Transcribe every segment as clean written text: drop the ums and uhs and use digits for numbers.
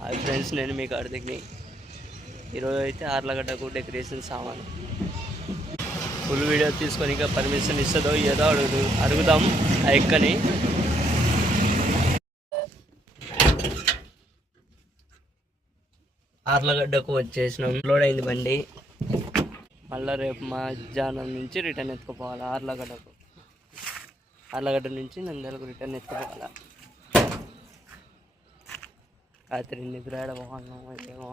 Hi friends, నేను మీ కార్తిక్ని. ఈరోజు అయితే ఆర్లగడ్డకు డెకరేషన్ సామాను ఫుల్ వీడియో తీసుకొని ఇంకా పర్మిషన్ ఇస్తుందో ఏదో అడుగుదాం ఆ ఎక్కని. ఆర్లగడ్డకు వచ్చేసినాం, లోడ్ అయింది బండి. మళ్ళీ రేపు మధ్యాహ్నం నుంచి రిటర్న్ ఎత్తుకుపోవాలి ఆర్లగడ్డ నుంచి నంద్యాలకు రిటర్న్ ఎత్తుకుపోవాలి. రాత్రి నిద్ర ఆడబోతున్నాం ఏమో.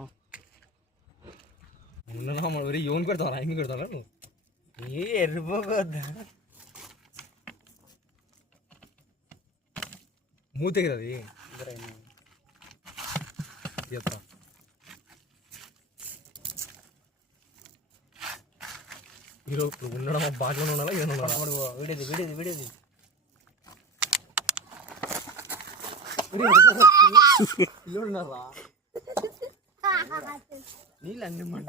మరి యోన్ పెడతావా ఏమి పెడతావా నువ్వు ఎర్రిపోద్దా మూతే కదా అది చెప్తా. మీరు ఉండడం బాటలో ఉండాలా ఏదైనా ఉండాలా? విడేది నీళ్ళు అన్ని మంట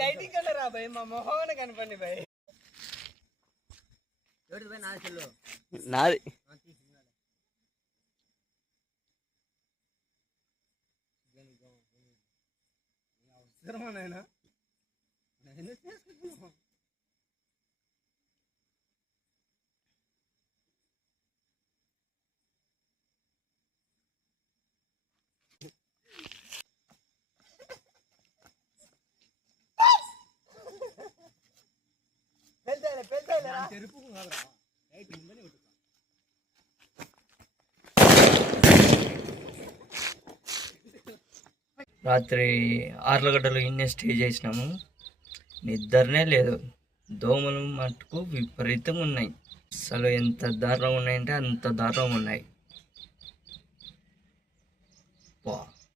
లైటింగ్ కలరా భయ్ మా మొహం కనపండి భయ్. నాది అవసరమా రాత్రి ఆర్లగడ్డలో ఇన్నే స్టే చేసినాము. నిద్రనే లేదు. దోమలు మటుకు విపరీతంగా ఉన్నాయి. అసలు ఎంత దారుణంగా ఉన్నాయంటే అంత దారుణంగా ఉన్నాయి.